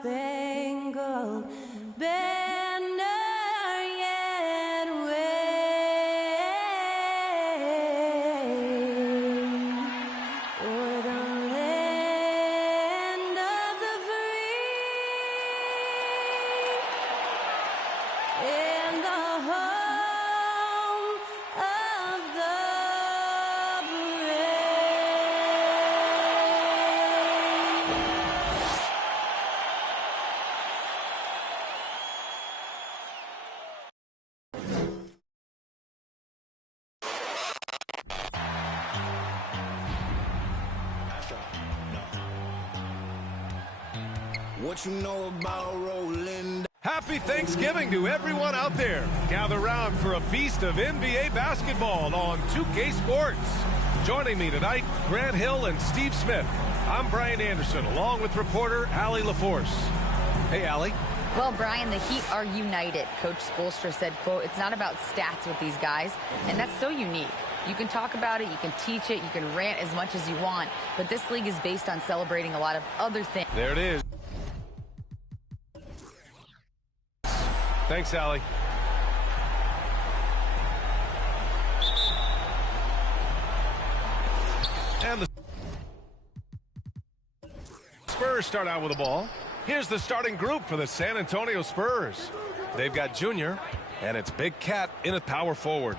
spangled banner yet wave o'er the land of the free and the home of the brave. What you know about rolling? Happy Thanksgiving to everyone out there. Gather round for a feast of NBA basketball on 2K Sports. Joining me tonight, Grant Hill and Steve Smith. I'm Brian Anderson, along with reporter Allie LaForce. Hey, Allie. Well, Brian, the Heat are united. Coach Spoelstra said, quote, "It's not about stats with these guys," and that's so unique. You can talk about it, you can teach it, you can rant as much as you want, but this league is based on celebrating a lot of other things. There it is. Thanks, Allie. And the Spurs start out with the ball. Here's the starting group for the San Antonio Spurs. They've got Junior, and it's Big Cat in at power forward.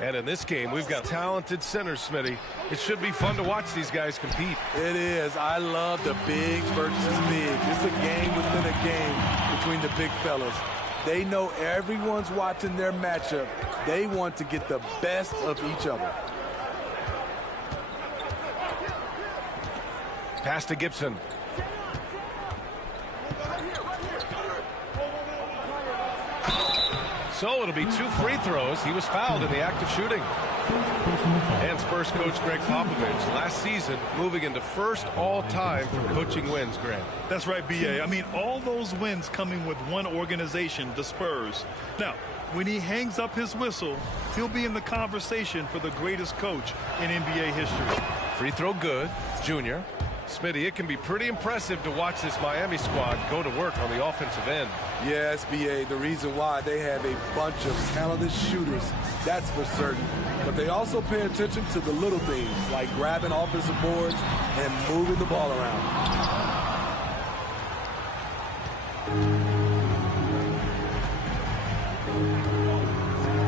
And in this game, we've got talented centers, Smitty. It should be fun to watch these guys compete. It is. I love the bigs versus big. It's a game within a game between the big fellas. They know everyone's watching their matchup. They want to get the best of each other. Pass to Gibson. So it'll be 2 free throws. He was fouled in the act of shooting. And Spurs coach Greg Popovich last season moving into first all-time for coaching wins, Grant. That's right, B.A. I mean, all those wins coming with one organization, the Spurs. Now, when he hangs up his whistle, he'll be in the conversation for the greatest coach in NBA history. Free throw good. Junior. Smitty, it can be pretty impressive to watch this Miami squad go to work on the offensive end. Yes, B.A., the reason why they have a bunch of talented shooters, that's for certain. But they also pay attention to the little things, like grabbing offensive boards and moving the ball around.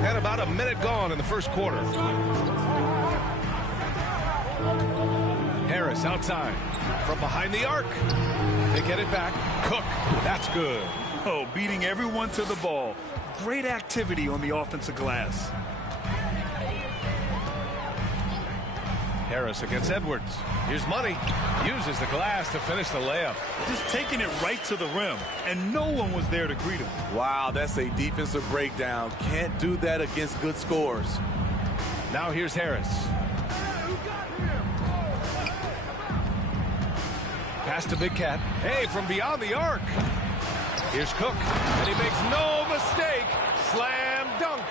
And about a minute gone in the first quarter. Harris outside from behind the arc. They get it back. Cook. That's good. Oh, beating everyone to the ball. Great activity on the offensive glass. Harris against Edwards. Here's Money. Uses the glass to finish the layup. Just taking it right to the rim, and no one was there to greet him. Wow, that's a defensive breakdown. Can't do that against good scores. Now here's Harris. Pass to Big Cat. Hey, from beyond the arc. Here's Cook, and he makes no mistake. Slam dunk.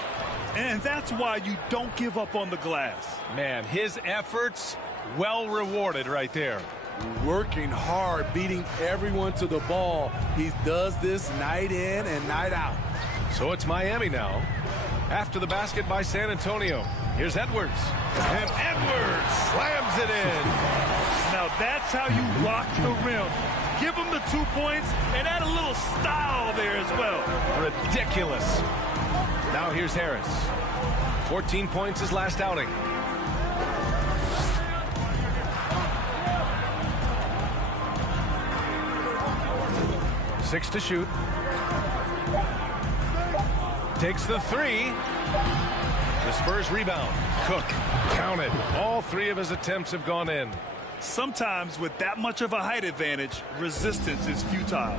And that's why you don't give up on the glass. Man, his efforts well rewarded right there. Working hard, beating everyone to the ball. He does this night in and night out. So it's Miami now. After the basket by San Antonio. Here's Edwards. And Edwards slams it in. Now that's how you lock the rim. Give him the 2 points and add a little style there as well. Ridiculous. Now here's Harris. 14 points his last outing. Six to shoot. Takes the 3. The Spurs rebound. Cook. Count it. All 3 of his attempts have gone in. Sometimes with that much of a height advantage, resistance is futile.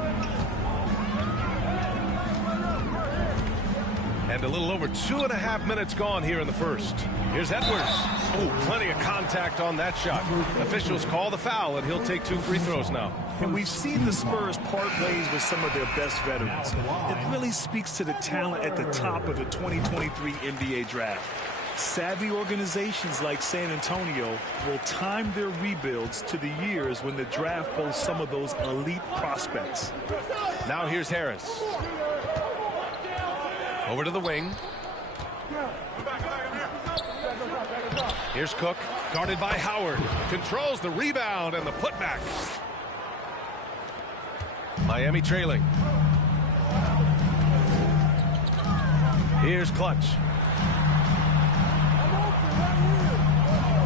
And a little over 2.5 minutes gone here in the first. Here's Edwards. Oh, plenty of contact on that shot. Officials call the foul, and he'll take 2 free throws now. And we've seen the Spurs part ways with some of their best veterans. It really speaks to the talent at the top of the 2023 NBA draft. Savvy organizations like San Antonio will time their rebuilds to the years when the draft boasts some of those elite prospects. Now here's Harris. Over to the wing. Here's Cook, guarded by Howard. Controls the rebound and the putback. Miami trailing. Here's Clutch.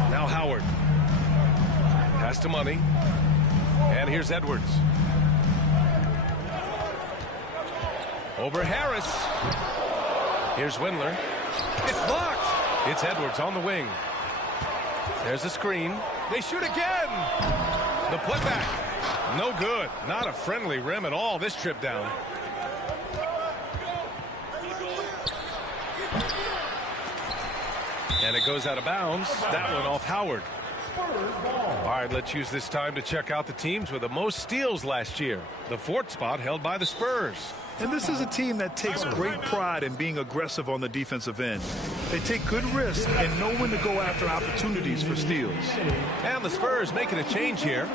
Now Howard. Pass to Money. And here's Edwards. Over Harris. Here's Windler. It's blocked. It's Edwards on the wing. There's the screen. They shoot again. The putback. No good. Not a friendly rim at all this trip down. And it goes out of bounds. That one off Howard. All right, let's use this time to check out the teams with the most steals last year. The fourth spot held by the Spurs. And this is a team that takes great pride in being aggressive on the defensive end. They take good risks and know when to go after opportunities for steals. And the Spurs making a change here.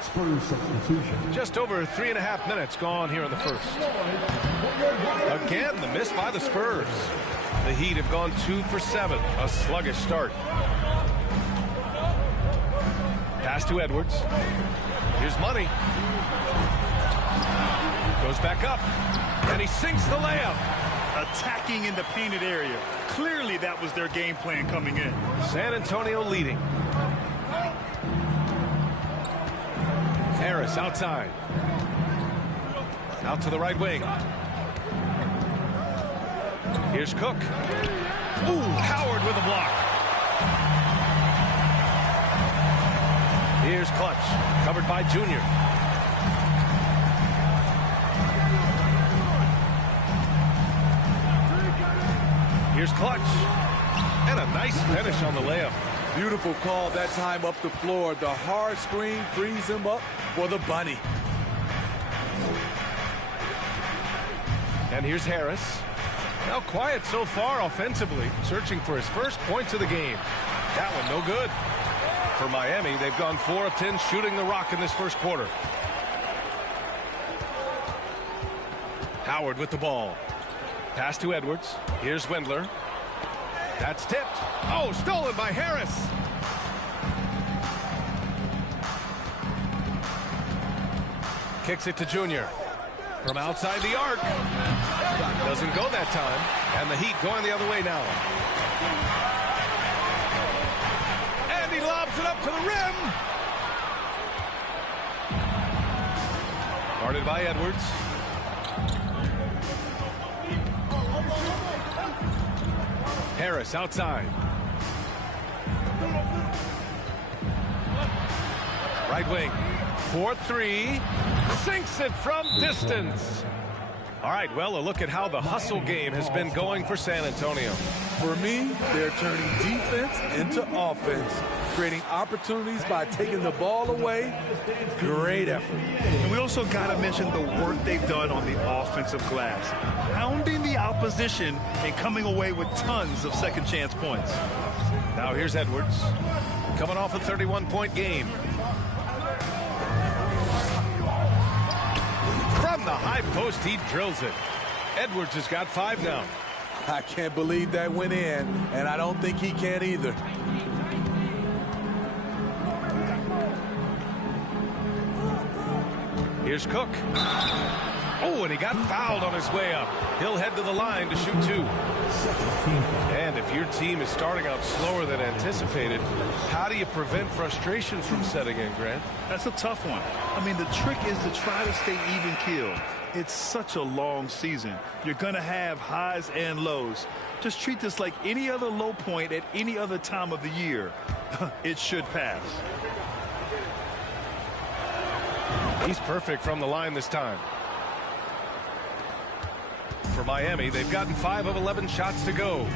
Spurs substitution. Just over 3.5 minutes gone here in the first. Again, the miss by the Spurs. The Heat have gone 2 for 7. A sluggish start. Pass to Edwards. Here's Money. Goes back up. And he sinks the layup. Attacking in the painted area. Clearly that was their game plan coming in. San Antonio leading. Harris outside. Out to the right wing. Here's Cook. Ooh, Howard with a block. Here's Clutch. Covered by Junior. Here's Clutch. And a nice finish on the layup. Beautiful call that time up the floor. The hard screen frees him up for the bunny. And here's Harris. Now quiet so far offensively, searching for his first points of the game. That one no good. For Miami, they've gone 4 of 10 shooting the rock in this first quarter. Howard with the ball. Pass to Edwards. Here's Windler. That's tipped. Oh, stolen by Harris. Kicks it to Junior. From outside the arc. Doesn't go that time. And the Heat going the other way now. And he lobs it up to the rim. Guarded by Edwards. Harris outside. Right wing. 4-3. Sinks it from distance. All right, well, a look at how the hustle game has been going for San Antonio. For me, they're turning defense into offense, creating opportunities by taking the ball away. Great effort. And we also got to mention the work they've done on the offensive glass, pounding the opposition and coming away with tons of second chance points. Now here's Edwards, coming off a 31-point game. From the high post, he drills it. Edwards has got 5 now. I can't believe that went in, and I don't think he can either. Here's Cook. Oh, and he got fouled on his way up. He'll head to the line to shoot 2. And if your team is starting out slower than anticipated, how do you prevent frustration from setting in, Grant? That's a tough one. I mean, the trick is to try to stay even keeled. It's such a long season. You're going to have highs and lows. Just treat this like any other low point at any other time of the year. It should pass. He's perfect from the line this time. For Miami, they've gotten 5 of 11 shots to go.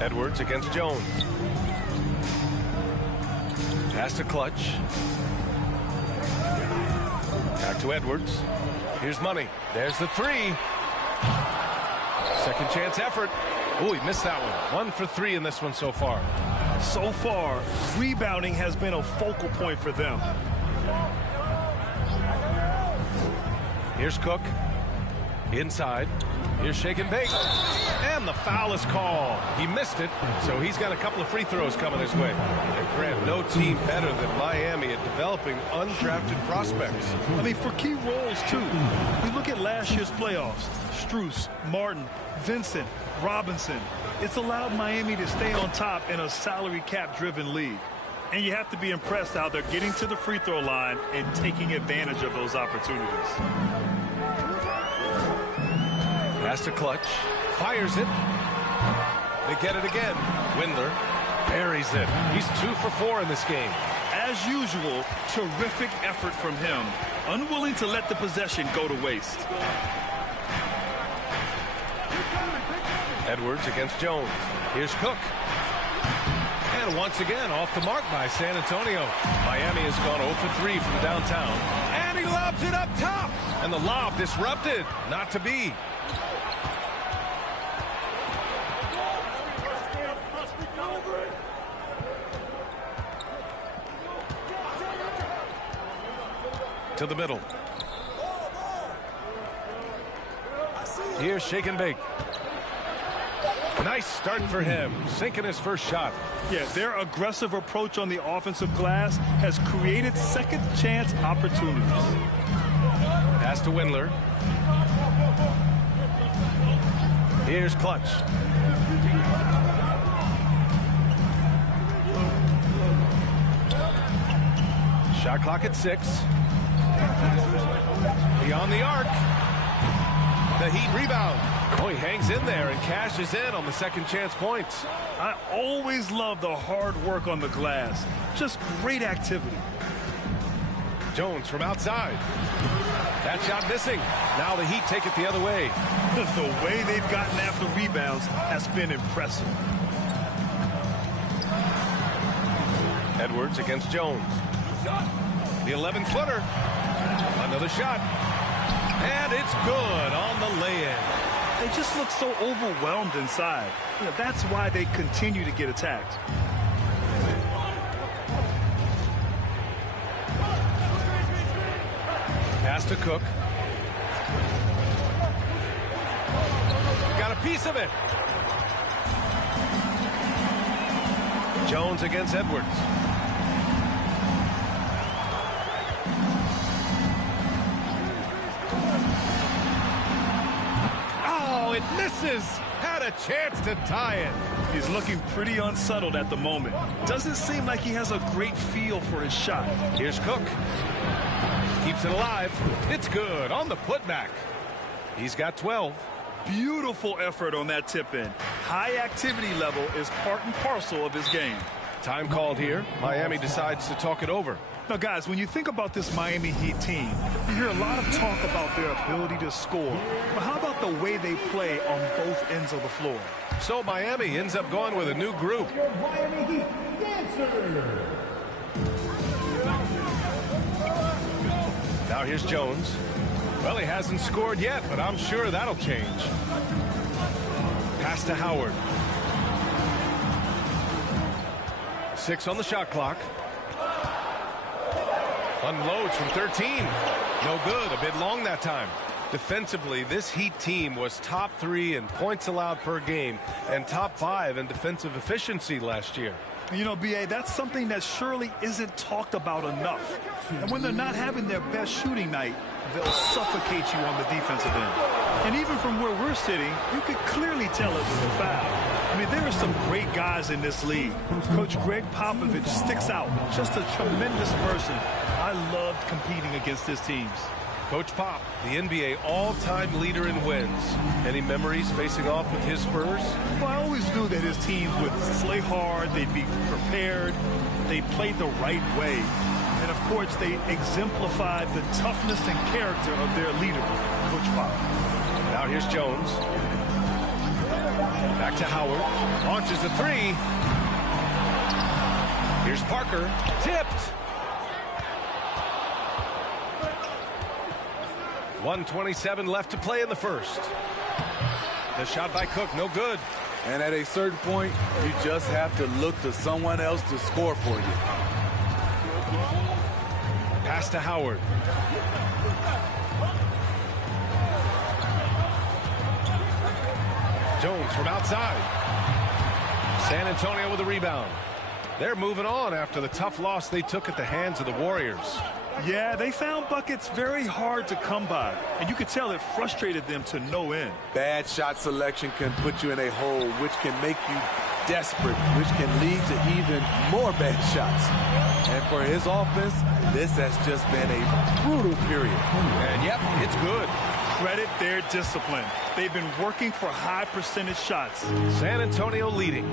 Edwards against Jones. Pass to Clutch. Back to Edwards. Here's Money. There's the 3. Second chance effort. Oh, he missed that one. 1 for 3 in this one so far. So far, rebounding has been a focal point for them. Here's Cook. Inside. Here's Shake and Bake. And the foul is called. He missed it, so he's got a couple of free throws coming his way. And Grant, no team better than Miami at developing undrafted prospects. I mean, for key roles, too. We look at last year's playoffs. Strus, Martin, Vincent, Robinson. It's allowed Miami to stay on top in a salary cap-driven league. And you have to be impressed how they're getting to the free throw line and taking advantage of those opportunities. Pass to Clutch. Fires it. They get it again. Windler buries it. He's 2 for 4 in this game. As usual, terrific effort from him. Unwilling to let the possession go to waste. Edwards against Jones. Here's Cook. And once again, off the mark by San Antonio. Miami has gone 0 for 3 from downtown. And he lobs it up top. And the lob disrupted. Not to be. To the middle. Here's Shake and Bake. Nice start for him, sinking his first shot. Yeah, their aggressive approach on the offensive glass has created second chance opportunities. Pass to Windler. Here's Clutch. Shot clock at 6. Beyond the arc. The Heat rebound. Oh, he hangs in there and cashes in on the second chance points. I always love the hard work on the glass. Just great activity. Jones from outside. That shot missing. Now the Heat take it the other way. The way they've gotten after rebounds has been impressive. Edwards against Jones. The 11-footer. Another shot. And it's good on the lay-in. They just look so overwhelmed inside. You know, that's why they continue to get attacked. Pass to Cook. Got a piece of it. Jones against Edwards. It misses. Had a chance to tie it. He's looking pretty unsettled at the moment. Doesn't seem like he has a great feel for his shot. Here's Cook. Keeps it alive. It's good on the putback. He's got 12. Beautiful effort on that tip-in. High activity level is part and parcel of his game. Time called here. Miami decides to talk it over. Now, guys, when you think about this Miami Heat team, you hear a lot of talk about their ability to score. But how about the way they play on both ends of the floor? So Miami ends up going with a new group. Miami Heat dancer. Now here's Jones. Well, he hasn't scored yet, but I'm sure that'll change. Pass to Howard. 6 on the shot clock. Unloads from 13. No good. A bit long that time. Defensively, this Heat team was top 3 in points allowed per game and top 5 in defensive efficiency last year. You know, B.A., that's something that surely isn't talked about enough. And when they're not having their best shooting night, they'll suffocate you on the defensive end. And even from where we're sitting, you could clearly tell it was a foul. I mean, there are some great guys in this league. Coach Greg Popovich sticks out. Just a tremendous person. I loved competing against his teams. Coach Pop, the NBA all-time leader in wins. Any memories facing off with his Spurs? Well, I always knew that his teams would play hard, they'd be prepared, they played the right way. And, of course, they exemplified the toughness and character of their leader, Coach Pop. Now here's Jones. Back to Howard. Launches the 3. Here's Parker. Tipped. 1:27 left to play in the first. The shot by Cook, no good. And at a certain point, you just have to look to someone else to score for you. Pass to Howard. Jones from outside. San Antonio with a rebound. They're moving on after the tough loss they took at the hands of the Warriors. Yeah, they found buckets very hard to come by, and you could tell it frustrated them to no end. Bad shot selection can put you in a hole, which can make you desperate, which can lead to even more bad shots. And for his offense, this has just been a brutal period. And yep, it's good. Credit their discipline. They've been working for high percentage shots. San Antonio leading.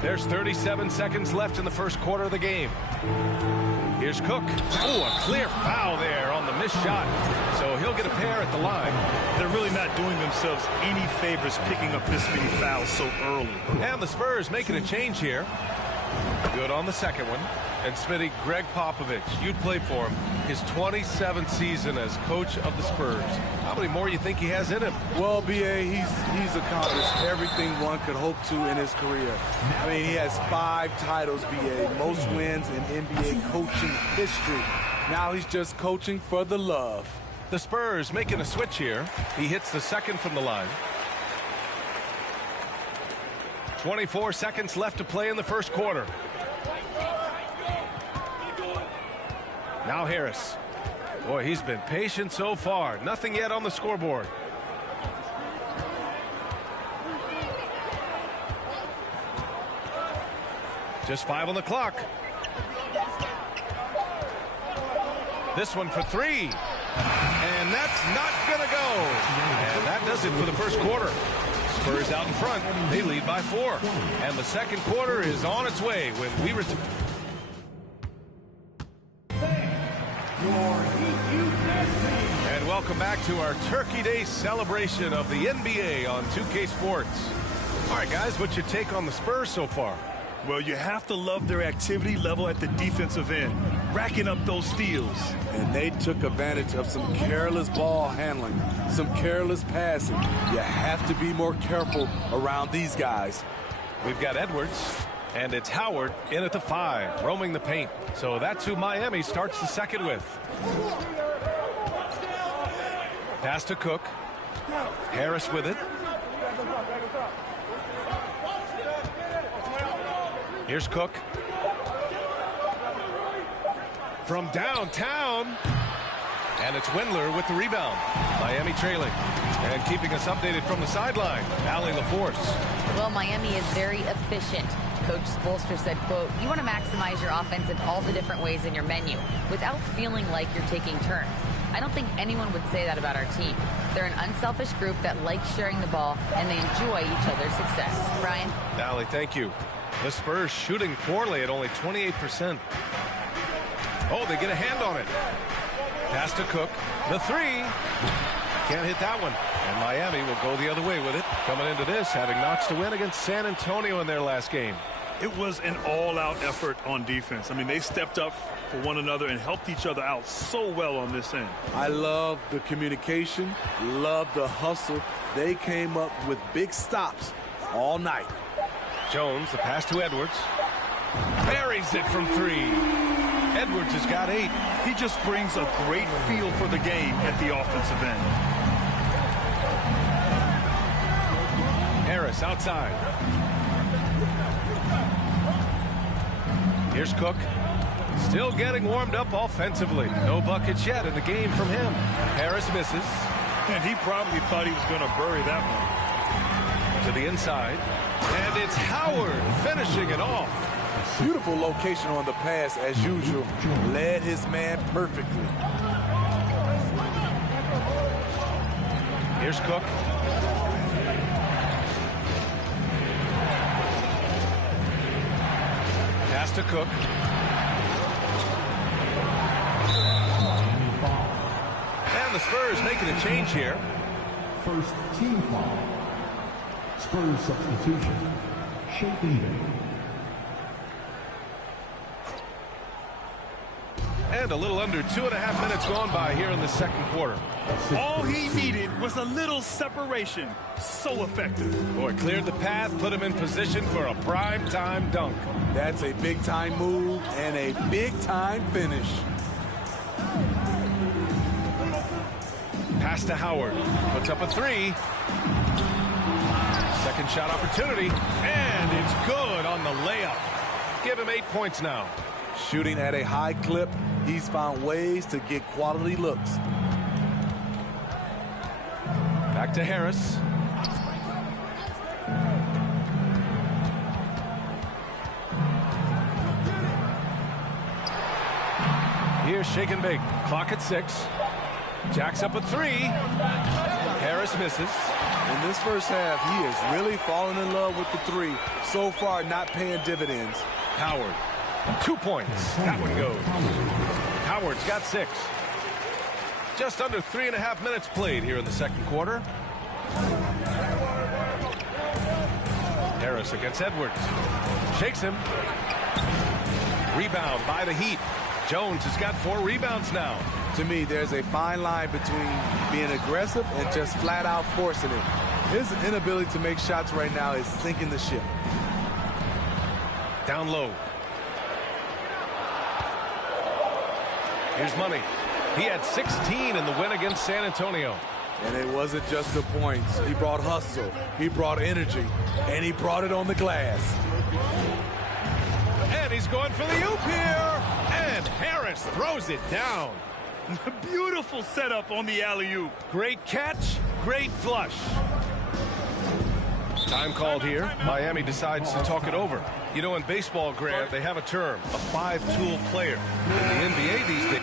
There's 37 seconds left in the first quarter of the game. Here's Cook. Oh, a clear foul there on the missed shot. So he'll get a pair at the line. They're really not doing themselves any favors picking up this many fouls so early. And the Spurs making a change here. Good on the second one. And Smitty, Greg Popovich, you'd play for him. His 27th season as coach of the Spurs. How many more you think he has in him? Well, B.A., he's accomplished everything one could hope to in his career. I mean, he has 5 titles, B.A., most wins in NBA coaching history. Now he's just coaching for the love. The Spurs making a switch here. He hits the second from the line. 24 seconds left to play in the first quarter. Now Harris. Boy, he's been patient so far. Nothing yet on the scoreboard. Just 5 on the clock. This one for 3. And that's not going to go. And that does it for the first quarter. Spurs out in front. They lead by 4. And the second quarter is on its way when we return. And welcome back to our Turkey Day celebration of the NBA on 2K Sports. All right, guys, what's your take on the Spurs so far? Well, you have to love their activity level at the defensive end, racking up those steals. And they took advantage of some careless ball handling, some careless passing. You have to be more careful around these guys. We've got Edwards, and it's Howard in at the 5, roaming the paint. So that's who Miami starts the second with. Pass to Cook. Harris with it. Here's Cook. From downtown. And it's Windler with the rebound. Miami trailing. And keeping us updated from the sideline. Allie LaForce. Well, Miami is very efficient. Coach Spoelstra said, quote, you want to maximize your offense in all the different ways in your menu without feeling like you're taking turns. I don't think anyone would say that about our team. They're an unselfish group that likes sharing the ball, and they enjoy each other's success. Brian? Allie, thank you. The Spurs shooting poorly at only 28%. Oh, they get a hand on it. Pass to Cook. The 3. Can't hit that one. And Miami will go the other way with it. Coming into this, having notched a win against San Antonio in their last game. It was an all-out effort on defense. I mean, they stepped up for one another and helped each other out so well on this end. I love the communication, love the hustle. They came up with big stops all night. Jones, the pass to Edwards. Buries it from 3. Edwards has got 8. He just brings a great feel for the game at the offensive end. Harris outside. Here's Cook. Still getting warmed up offensively. No buckets yet in the game from him. Harris misses. And he probably thought he was going to bury that one. To the inside. And it's Howard finishing it off. Beautiful location on the pass as usual. Led his man perfectly. Here's Cook. Pass to Cook. And the Spurs making a change here. First team foul. Spurs substitution. Shaking. And a little under 2.5 minutes gone by here in the second quarter. All he needed was a little separation. So effective. Boy, cleared the path, put him in position for a prime-time dunk. That's a big-time move and a big-time finish. Pass to Howard. Puts up a three. Second shot opportunity. And it's good on the layup. Give him 8 points now. Shooting at a high clip, he's found ways to get quality looks. Back to Harris. Here's shake and bake. Clock at 6. Jacks up a three. Harris misses. In this first half, he is really falling in love with the three. So far, not paying dividends. Howard. 2 points. That one goes. Howard's got 6. Just under 3.5 minutes played here in the second quarter. Harris against Edwards. Shakes him. Rebound by the Heat. Jones has got 4 rebounds now. To me, there's a fine line between being aggressive and just flat out forcing it. His inability to make shots right now is sinking the ship. Down low. Here's Money. He had 16 in the win against San Antonio. And it wasn't just the points. He brought hustle, he brought energy, and he brought it on the glass. And he's going for the oop here. And Harris throws it down. Beautiful setup on the alley-oop. Great catch, great flush. Time called here. Miami decides to talk it over. You know, in baseball, Grant, they have a term, a 5-tool player. In the NBA these days.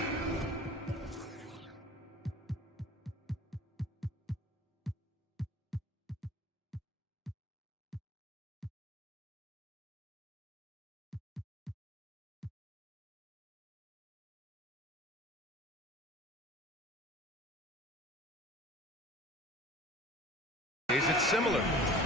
It's similar.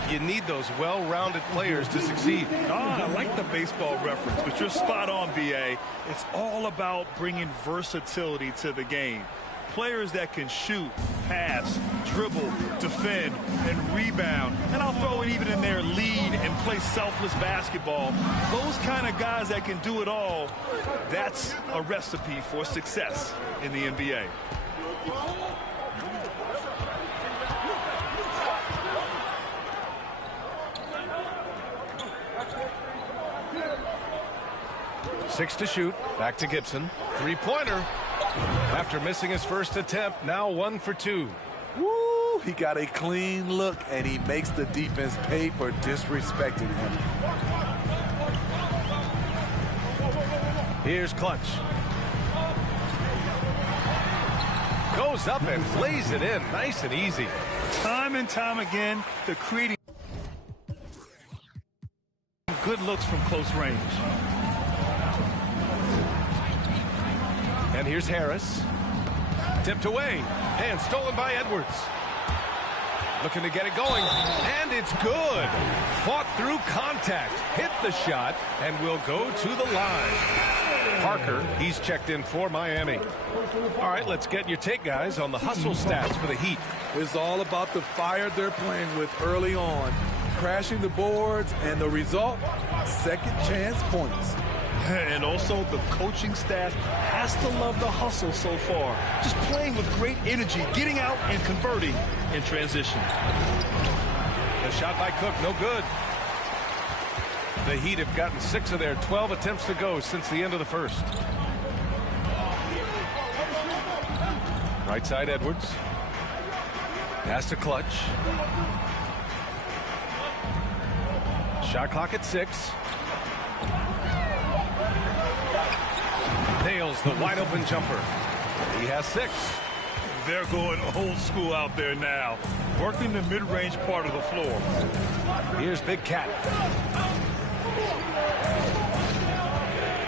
You need those well-rounded players to succeed. I like the baseball reference, but you're spot on, B.A. It's all about bringing versatility to the game. Players that can shoot, pass, dribble, defend, and rebound. And I'll throw it even in there, lead and play selfless basketball. Those kind of guys that can do it all, that's a recipe for success in the NBA. Six to shoot. Back to Gibson. Three-pointer. After missing his first attempt, now 1 for 2. Woo! He got a clean look, and he makes the defense pay for disrespecting him. Here's Clutch. Goes up and lays it in. Nice and easy. Time and time again, they're creating good looks from close range. And here's Harris. Tipped away and stolen by Edwards. Looking to get it going, and it's good. Fought through contact, hit the shot, and will go to the line. Parker, he's checked in for Miami. All right, let's get your take, guys, on the hustle stats for the Heat. It's all about the fire they're playing with early on, crashing the boards, and the result, second chance points. And also the coaching staff has to love the hustle so far. Just playing with great energy, getting out and converting in transition. The shot by Cook, no good. The Heat have gotten 6 of their 12 attempts to go since the end of the first. Right side, Edwards. Pass to Clutch. Shot clock at 6. Nails the wide open jumper. He has 6. They're going old school out there now, working the mid-range part of the floor. Here's Big Cat.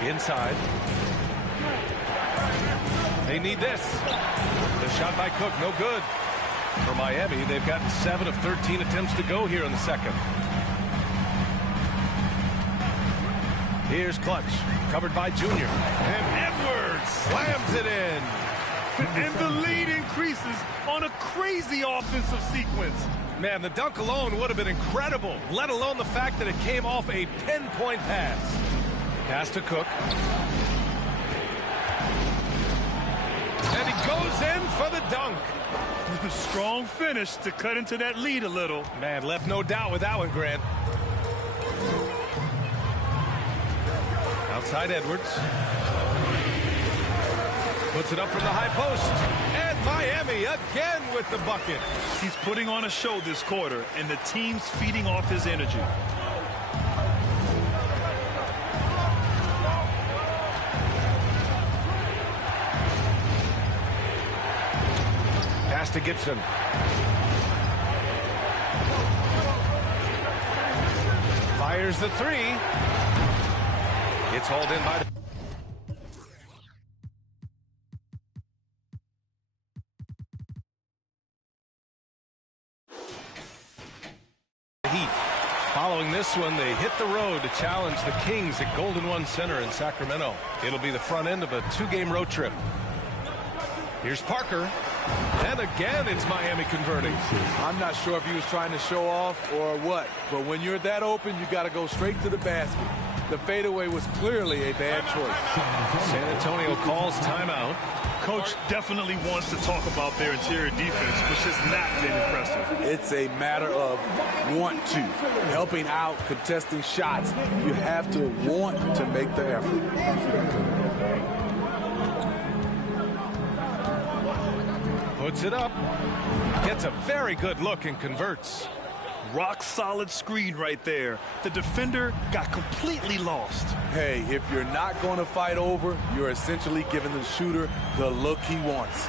Inside. They need this. The shot by Cook, no good. For Miami, they've gotten 7 of 13 attempts to go here in the second. Here's Clutch, covered by Junior. And Edwards slams And the lead increases on a crazy offensive sequence. Man, the dunk alone would have been incredible, let alone the fact that it came off a pinpoint pass. Pass to Cook. And he goes in for the dunk. Strong finish to cut into that lead a little. Man, left no doubt with that one, Grant. Outside Edwards. Puts it up from the high post. And Miami again with the bucket. He's putting on a show this quarter, and the team's feeding off his energy. Pass to Gibson. Fires the three. It's hauled in by the Heat. Following this one, they hit the road to challenge the Kings at Golden One Center in Sacramento. It'll be the front end of a two-game road trip. Here's Parker. And again, it's Miami converting. I'm not sure if he was trying to show off or what, but when you're that open, you got to go straight to the basket. The fadeaway was clearly a bad choice. San Antonio calls timeout. Coach definitely wants to talk about their interior defense, which has not been impressive. It's a matter of want to. Helping out, contesting shots. You have to want to make the effort. Puts it up. Gets a very good look and converts. Rock solid screen right there. The defender got completely lost. Hey, if you're not going to fight over, you're essentially giving the shooter the look he wants.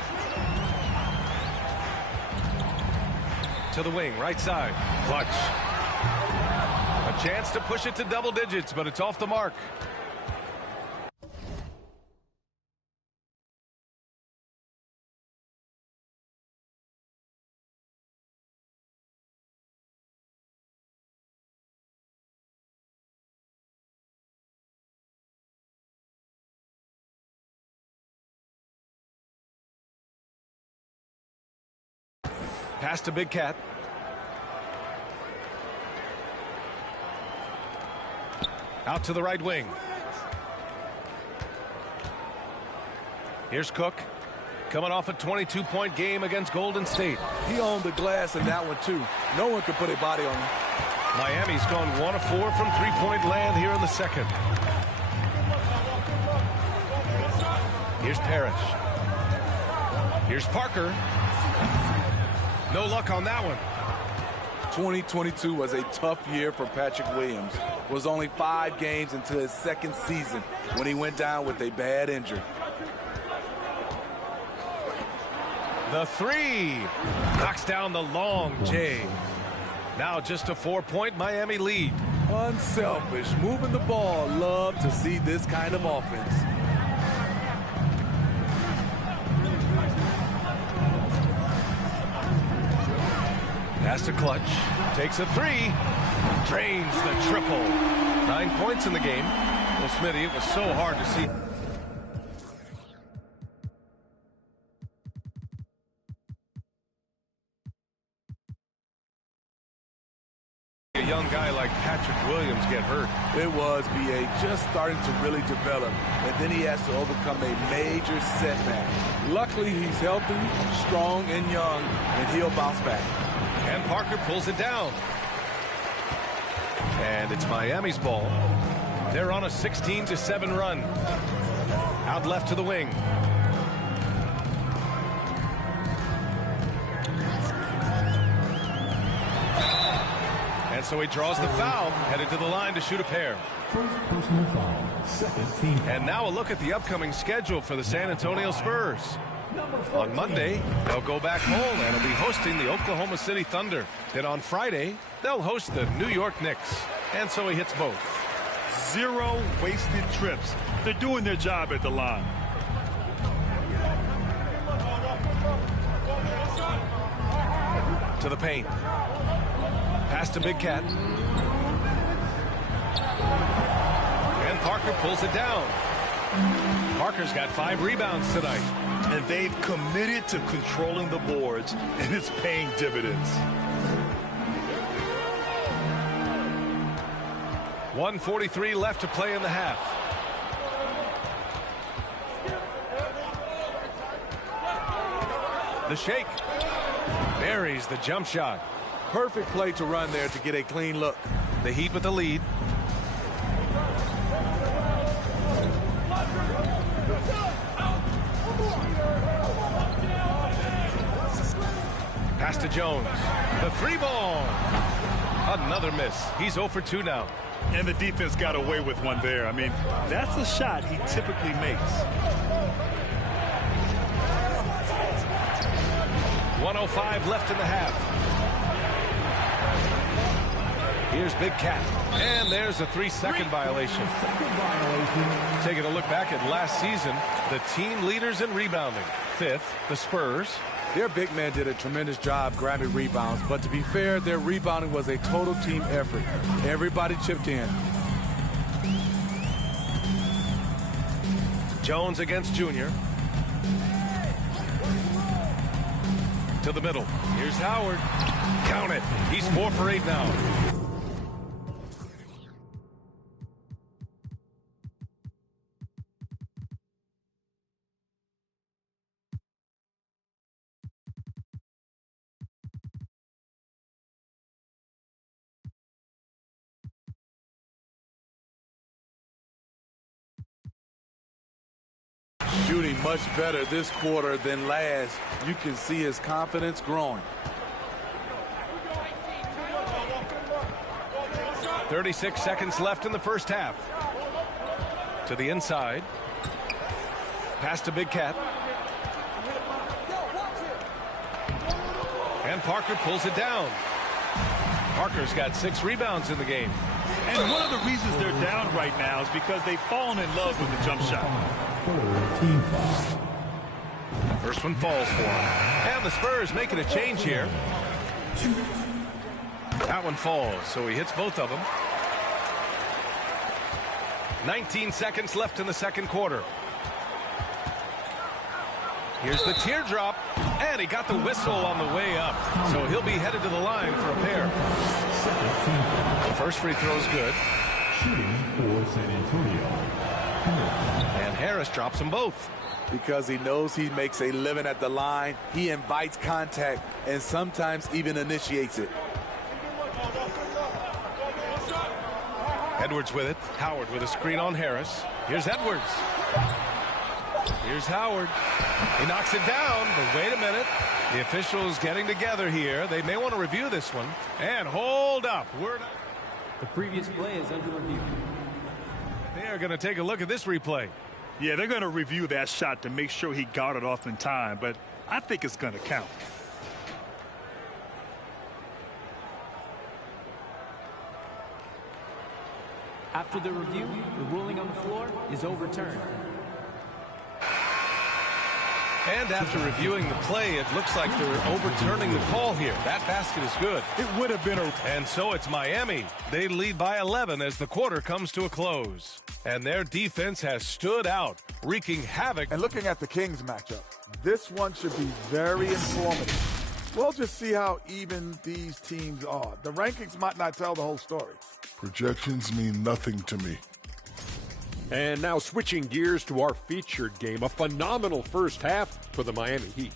To the wing, right side. Clutch. A chance to push it to double digits, but it's off the mark. Pass to Big Cat. Out to the right wing. Here's Cook. Coming off a 22-point game against Golden State. He owned the glass in that one, too. No one could put a body on him. Miami's gone 1 of 4 from three-point land here in the second. Here's Parrish. Here's Parker. No luck on that one. 2022 was a tough year for Patrick Williams. It was only 5 games into his second season when he went down with a bad injury. The three knocks down the long J. Now just a 4-point Miami lead. Unselfish, moving the ball. Love to see this kind of offense. Pass to Clutch. Takes a three. Drains the triple. 9 points in the game. Well, Smitty, it was so hard to see. A young guy like Patrick Williams get hurt. It was, B.A., just starting to really develop, and then he has to overcome a major setback. Luckily, he's healthy, strong, and young, and he'll bounce back. And Parker pulls it down. And it's Miami's ball. They're on a 16-7 run. Out left to the wing. And so he draws the foul, headed to the line to shoot a pair. First personal foul, second team foul. And now a look at the upcoming schedule for the San Antonio Spurs. On Monday, they'll go back home and will be hosting the Oklahoma City Thunder. Then on Friday, they'll host the New York Knicks. And so he hits both. 0 wasted trips. They're doing their job at the line. To the paint. Pass to Big Cat. And Parker pulls it down. Parker's got 5 rebounds tonight. And they've committed to controlling the boards, and it's paying dividends. 1:43 left to play in the half. The shake. Buries the jump shot. Perfect play to run there to get a clean look. The Heat with the lead. Pass to Jones. The 3-ball. Another miss. He's 0 for 2 now. And the defense got away with one there. I mean, that's a shot he typically makes. 1:05 left in the half. Here's Big Cat. And there's a 3-second violation. Taking a look back at last season, the team leaders in rebounding. 5th, the Spurs. Their big man did a tremendous job grabbing rebounds, but to be fair, their rebounding was a total team effort. Everybody chipped in. Jones against Junior. To the middle. Here's Howard. Count it. He's 4 for 8 now. Shooting much better this quarter than last. You can see his confidence growing. 36 seconds left in the first half. To the inside. Pass to Big Cat. And Parker pulls it down. Parker's got 6 rebounds in the game. And one of the reasons they're down right now is because they've fallen in love with the jump shot. Team foul. First one falls for him. And the Spurs making a change here. That one falls, so he hits both of them. 19 seconds left in the second quarter. Here's the teardrop, and he got the whistle on the way up. So he'll be headed to the line for a pair. The first free throw is good. Shooting for San Antonio. And Harris drops them both. Because he knows he makes a living at the line, he invites contact and sometimes even initiates it. Edwards with it. Howard with a screen on Harris. Here's Edwards. Here's Howard. He knocks it down, but wait a minute. The officials getting together here. They may want to review this one. And hold up. The previous play is under review. They are going to take a look at this replay. Yeah, they're going to review that shot to make sure he got it off in time, but I think it's going to count. After the review, the ruling on the floor is overturned. And after reviewing the play, it looks like they're overturning the call here. That basket is good. It would have been a... And so it's Miami. They lead by 11 as the quarter comes to a close. And their defense has stood out, wreaking havoc. And looking at the Kings matchup, this one should be very informative. We'll just see how even these teams are. The rankings might not tell the whole story. Projections mean nothing to me. And now switching gears to our featured game, a phenomenal first half for the Miami Heat.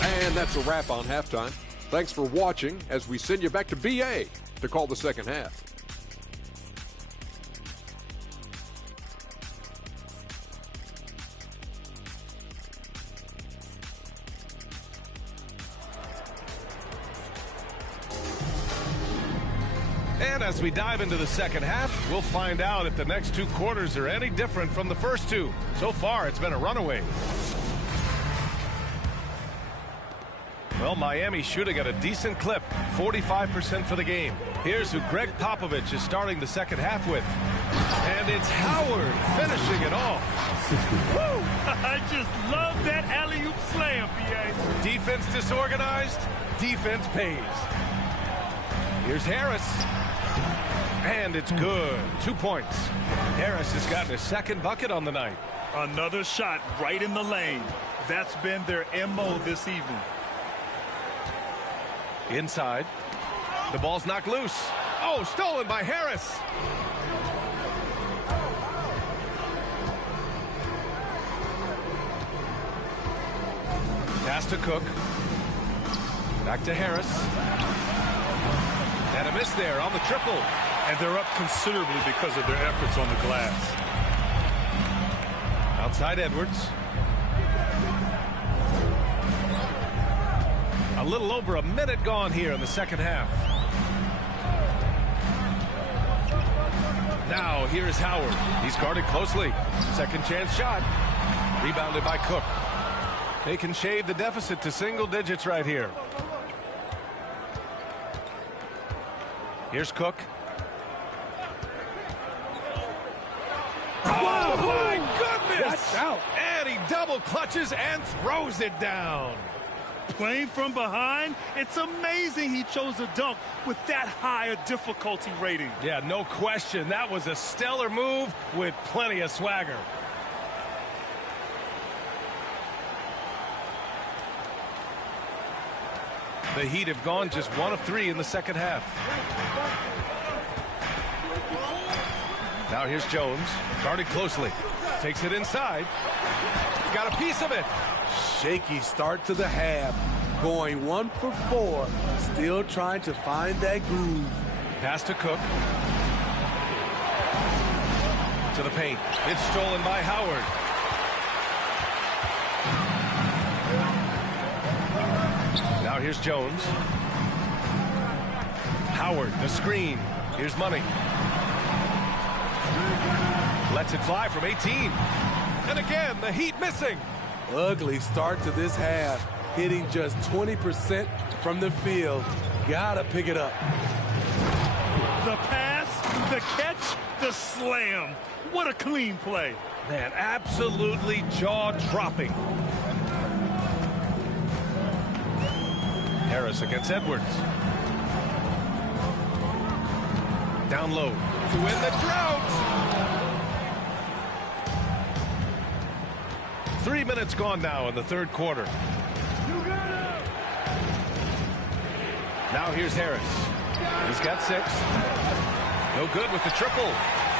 And that's a wrap on halftime. Thanks for watching as we send you back to BA to call the second half. And as we dive into the second half, we'll find out if the next 2 quarters are any different from the first 2. So far, it's been a runaway. Well, Miami shooting at a decent clip, 45% for the game. Here's who Greg Popovich is starting the second half with. And it's Howard finishing it off. Woo! I just love that alley-oop slam, B.A. Defense disorganized, defense pays. Here's Harris. And it's good. 2 points. Harris has gotten his second bucket on the night. Another shot right in the lane. That's been their MO this evening. Inside. The ball's knocked loose. Oh, stolen by Harris. Pass to Cook. Back to Harris. And a miss there on the triple. And they're up considerably because of their efforts on the glass. Outside Edwards. A little over a minute gone here in the second half. Now here's Howard. He's guarded closely. Second chance shot. Rebounded by Cook. They can shave the deficit to single digits right here. Here's Cook. Oh, my goodness! Watch out. And he double clutches and throws it down. Playing from behind, it's amazing he chose a dunk with that high a difficulty rating. Yeah, no question. That was a stellar move with plenty of swagger. The Heat have gone just 1 of 3 in the second half. Now here's Jones, guarded closely. Takes it inside. Got a piece of it. Shaky start to the half. Going 1 for 4. Still trying to find that groove. Pass to Cook. To the paint. It's stolen by Howard. Now here's Jones. Howard, the screen. Here's Money. Lets it fly from 18. And again, the Heat missing. Ugly start to this half. Hitting just 20% from the field. Gotta pick it up. The pass, the catch, the slam. What a clean play. Man, absolutely jaw-dropping. Harris against Edwards. Down low to win the drought. 3 minutes gone now in the third quarter. Now here's Harris. He's got 6. No good with the triple.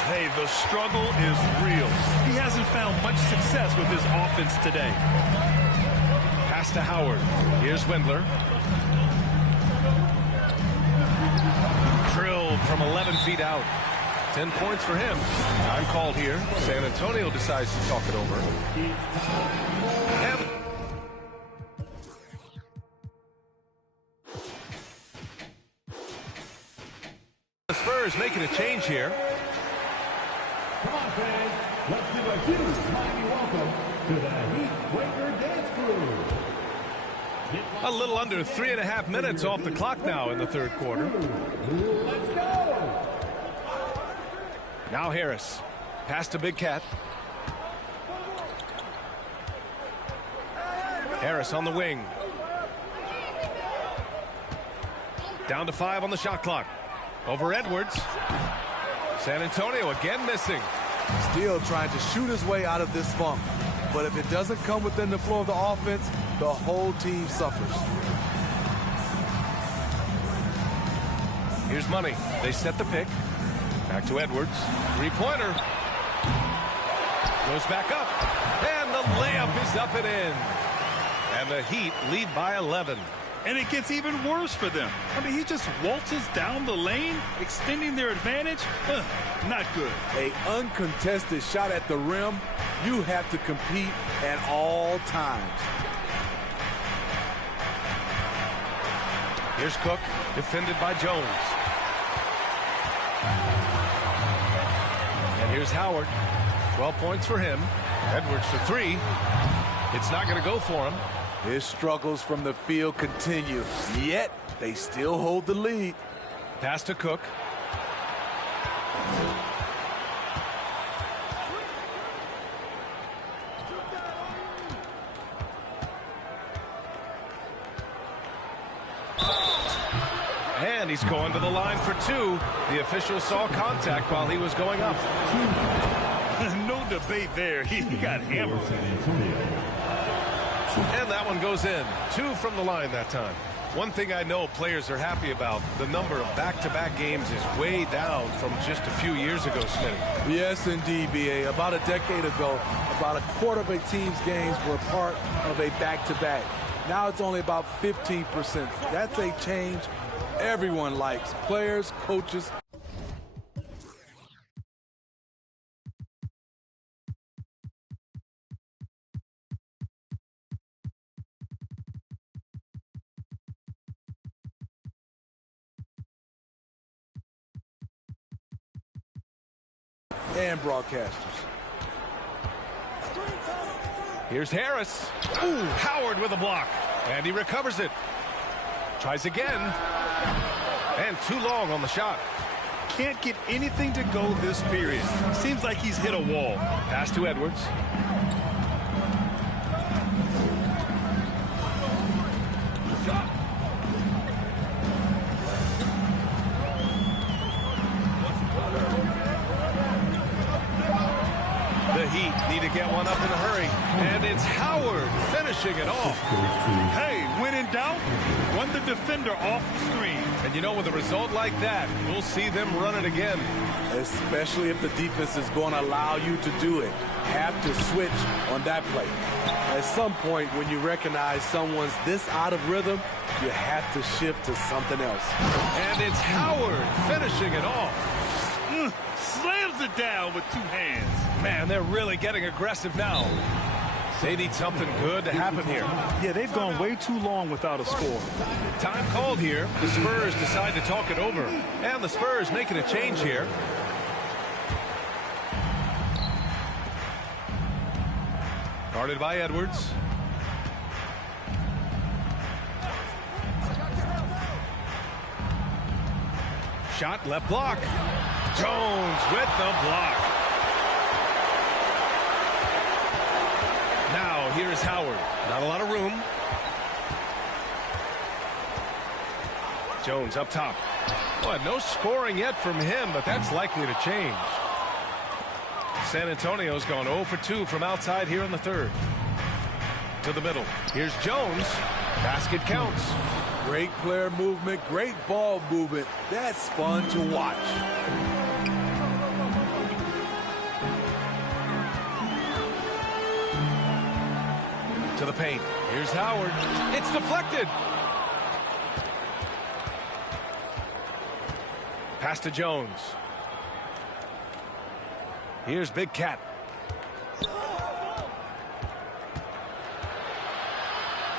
Hey, the struggle is real. He hasn't found much success with his offense today. Pass to Howard. Here's Windler. Drilled from 11 feet out. 10 points for him. Time called here. San Antonio decides to talk it over. And the Spurs making a change here. Come on, fans. Let's give a huge mighty welcome to the Heat Breaker Dance Crew. A little under 3.5 minutes off the clock now in the third quarter. Let's go. Now Harris. Pass to Big Cat. Harris on the wing. Down to 5 on the shot clock. Over Edwards. San Antonio again missing. Still trying to shoot his way out of this funk. But if it doesn't come within the flow of the offense, the whole team suffers. Here's Money. They set the pick. Back to Edwards. Three-pointer. Goes back up. And the layup is up and in. And the Heat lead by 11. And it gets even worse for them. I mean, he just waltzes down the lane, extending their advantage. Not good. An uncontested shot at the rim. You have to compete at all times. Here's Cook, defended by Jones. And here's Howard. 12 points for him. Edwards for 3. It's not going to go for him. His struggles from the field continue, yet they still hold the lead. Pass to Cook. And he's going to the line for two. The official saw contact while he was going up. No debate there. He got hammered. And that one goes in. 2 from the line that time. One thing I know players are happy about, the number of back-to-back games is way down from just a few years ago, Smitty. Yes, indeed, B.A. About a decade ago, about a quarter of a team's games were part of a back-to-back. Now it's only about 15%. That's a change everyone likes, players, coaches. And broadcasters. Here's Harris. Ooh, Howard with a block. And he recovers it. Tries again. And too long on the shot. Can't get anything to go this period. Seems like he's hit a wall. Pass to Edwards. The Heat need to get one up in a hurry. And it's Howard finishing it off. Hey, when in doubt, run the defender off the screen. And you know, with a result like that, we'll see them run it again. Especially if the defense is going to allow you to do it. Have to switch on that play. At some point, when you recognize someone's this out of rhythm, you have to shift to something else. And it's Howard finishing it off. Slams it down with 2 hands. Man, they're really getting aggressive now. They need something good to happen here. Yeah, they've gone way too long without a score. Time called here. The Spurs decide to talk it over. And the Spurs making a change here. Guarded by Edwards. Shot left block. Jones with the block. Now here's Howard. Not a lot of room. Jones up top. Well, no scoring yet from him, but that's likely to change. San Antonio's gone 0 for 2 from outside here in the third. To the middle. Here's Jones. Basket counts. Great player movement, great ball movement. That's fun to watch. To the paint. Here's Howard. It's deflected. Pass to Jones. Here's Big Cat.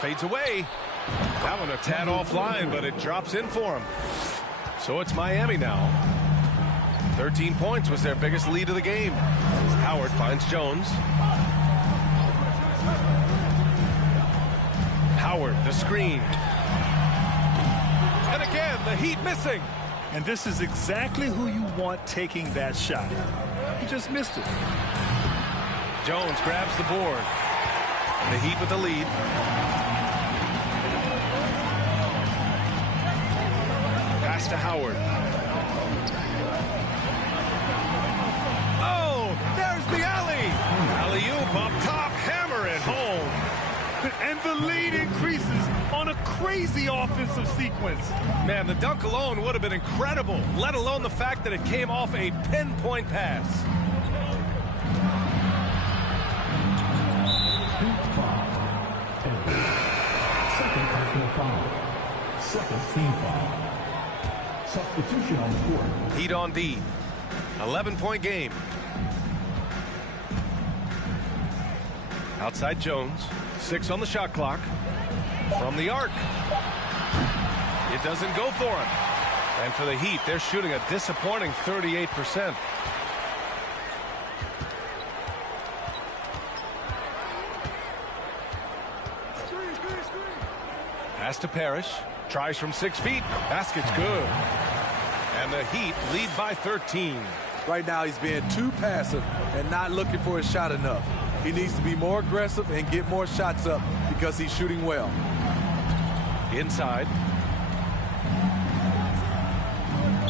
Fades away. That one a tad offline, but it drops in for him. So it's Miami now. 13 points was their biggest lead of the game. Howard finds Jones. Howard, the screen. And again, the Heat missing. And this is exactly who you want taking that shot. He just missed it. Jones grabs the board. The Heat with the lead. Pass to Howard. Oh, there's the alley. Alley-oop up top, hammer it home. And the lead increases on a crazy offensive sequence. Man, the dunk alone would have been incredible, let alone the fact that it came off a pinpoint pass. Second personal foul. Second team foul. Substitution on the court. Heat on D. 11-point game. Outside Jones. 6 on the shot clock. From the arc. It doesn't go for him. And for the Heat, they're shooting a disappointing 38%. Pass to Parrish. Tries from 6 feet. Basket's good. And the Heat lead by 13. Right now he's being too passive and not looking for his shot enough. He needs to be more aggressive and get more shots up because he's shooting well. Inside.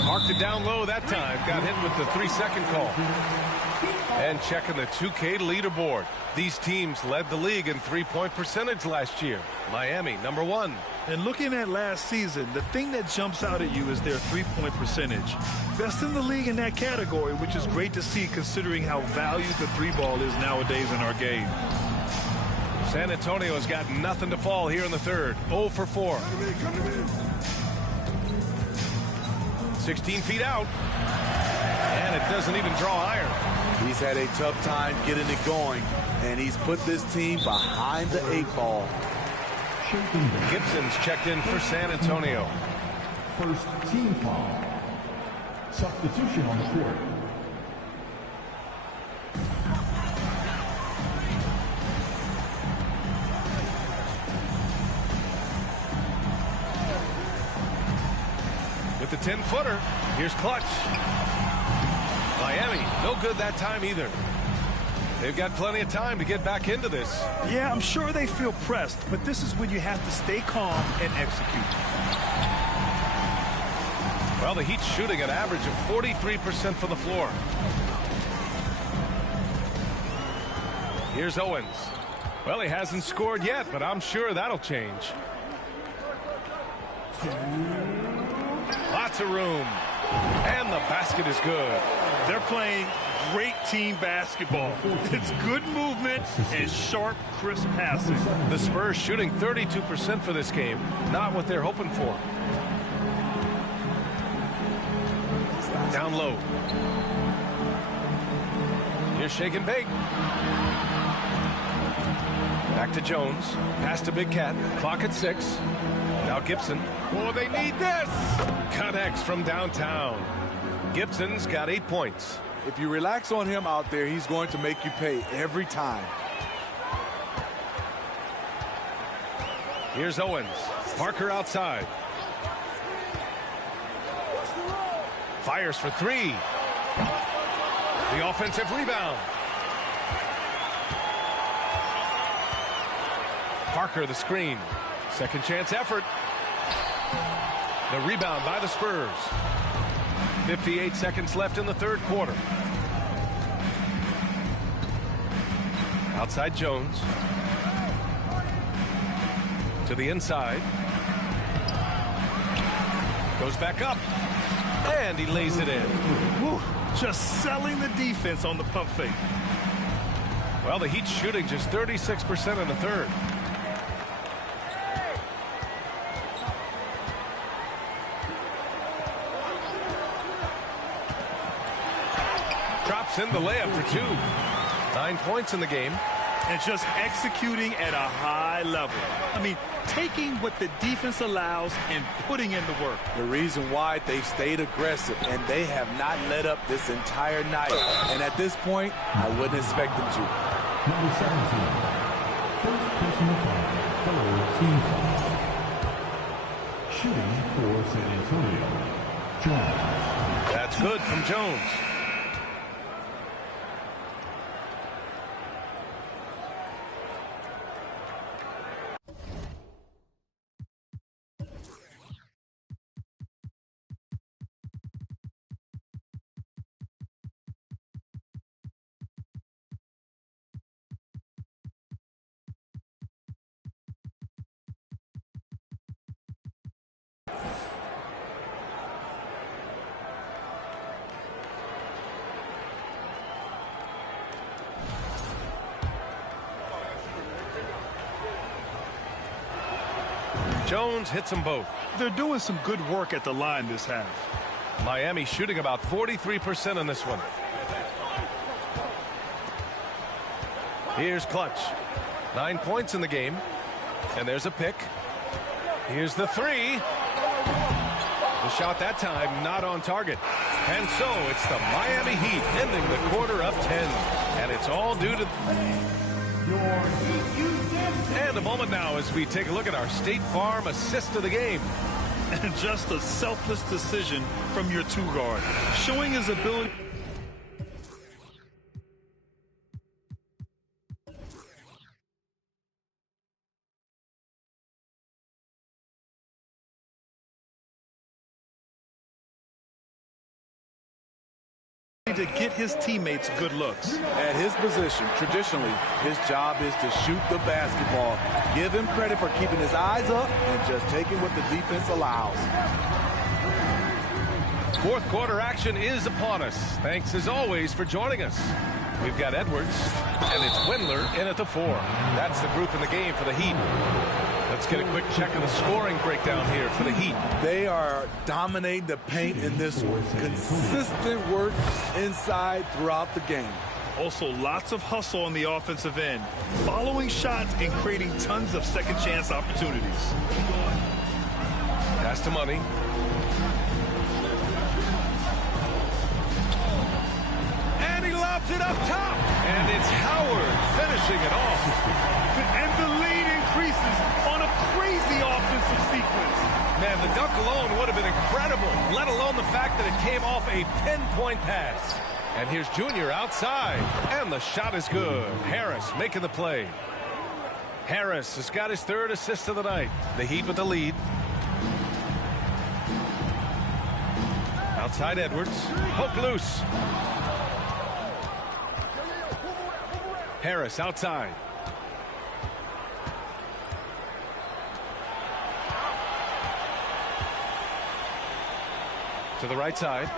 Marked it down low that time. Got hit with the 3-second call. And checking the 2K leaderboard. These teams led the league in three-point percentage last year. Miami, number 1. And looking at last season, the thing that jumps out at you is their three-point percentage. Best in the league in that category, which is great to see considering how valued the three ball is nowadays in our game. San Antonio's got nothing to fall here in the third. 0 for 4. 16 feet out. And it doesn't even draw iron. He's had a tough time getting it going, and he's put this team behind the 8 ball. Gibson's checked in for San Antonio. First team foul. Substitution on the court. With the 10-footer, here's Clutch. Miami, no good that time either. They've got plenty of time to get back into this. Yeah, I'm sure they feel pressed, but this is when you have to stay calm and execute. Well, the Heat's shooting an average of 43% from the floor. Here's Owens. Well, he hasn't scored yet, but I'm sure that'll change. Lots of room. And the basket is good. They're playing great team basketball. It's good movement and sharp, crisp passing. The Spurs shooting 32% for this game. Not what they're hoping for. Down low. Here's Shake and Bake. Back to Jones. Pass to Big Cat. Clock at 6. Now Gibson. Oh, they need this. Connects from downtown. Gibson's got 8 points. If you relax on him out there, he's going to make you pay every time. Here's Owens. Parker outside. Fires for 3. The offensive rebound. Parker the screen. Second chance effort. The rebound by the Spurs. 58 seconds left in the third quarter. Outside Jones. To the inside. Goes back up. And he lays it in. Whew, just selling the defense on the pump fake. Well, the Heat's shooting just 36% in the third. Drops in the layup for 2. 9 points in the game. And just executing at a high level. I mean, taking what the defense allows and putting in the work. The reason why they've stayed aggressive, and they have not let up this entire night. And at this point, I wouldn't expect them to. Number 17. First personal foul. Third team foul. Shooting for San Antonio. Jones. That's good from Jones. Jones hits them both. They're doing some good work at the line this half. Miami shooting about 43% in this one. Here's Clutch. 9 points in the game. And there's a pick. Here's the 3. The shot that time not on target. And so it's the Miami Heat ending the quarter up 10. And it's all due to... And a moment now as we take a look at our State Farm assist of the game. And just a selfless decision from your 2 guard, showing his ability. trying to get his teammates good looks. At his position, traditionally, his job is to shoot the basketball. Give him credit for keeping his eyes up and just taking what the defense allows. Fourth quarter action is upon us. Thanks as always for joining us. We've got Edwards, and it's Windler in at the 4. That's the group in the game for the Heat. Let's get a quick check of the scoring breakdown here for the Heat. They are dominating the paint in this one. Consistent work inside throughout the game. Also, lots of hustle on the offensive end, following shots and creating tons of second chance opportunities. Pass to Money. And he lobs it up top. And it's Howard finishing it off. And the lead increases on a crazy offensive sequence. Man, the dunk alone would have been incredible, let alone the fact that it came off a pinpoint pass. And here's Junior outside, and the shot is good. Harris making the play. Harris has got his 3rd assist of the night. The Heat with the lead. Outside Edwards, poke loose. Harris outside. To the right side.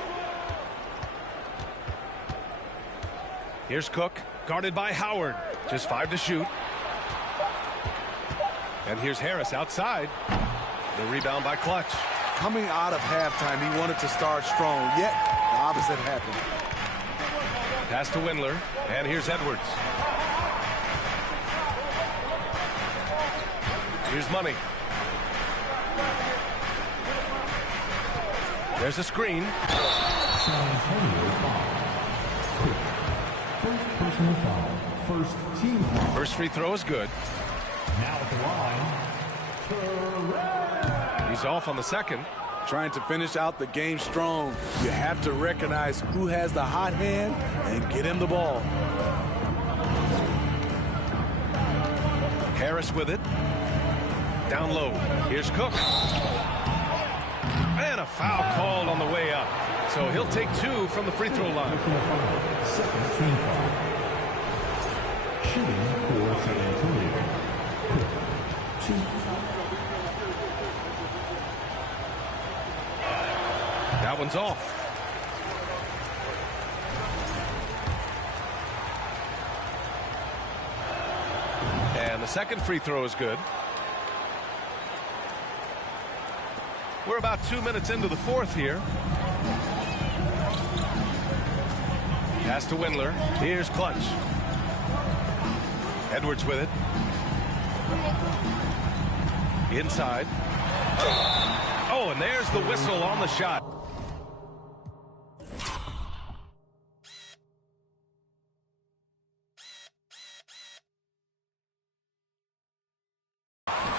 Here's Cook, guarded by Howard. Just 5 to shoot. And here's Harris outside. The rebound by Clutch. Coming out of halftime, he wanted to start strong, yet the opposite happened. Pass to Windler, and here's Edwards. Here's Money. There's a screen. First personal foul. First team foul. First free throw is good. Now at the line, He's off on the second. Trying to finish out the game strong. You have to recognize who has the hot hand and get him the ball. Harris with it. Down low. Here's Cook. And a foul called on the way up. So he'll take 2 from the free throw line. second team foul. Shooting for San Antonio. 2. That one's off. And the second free throw is good. We're about 2 minutes into the fourth here. Pass to Windler. Here's Clutch. Edwards with it. Inside. Oh, and there's the whistle on the shot.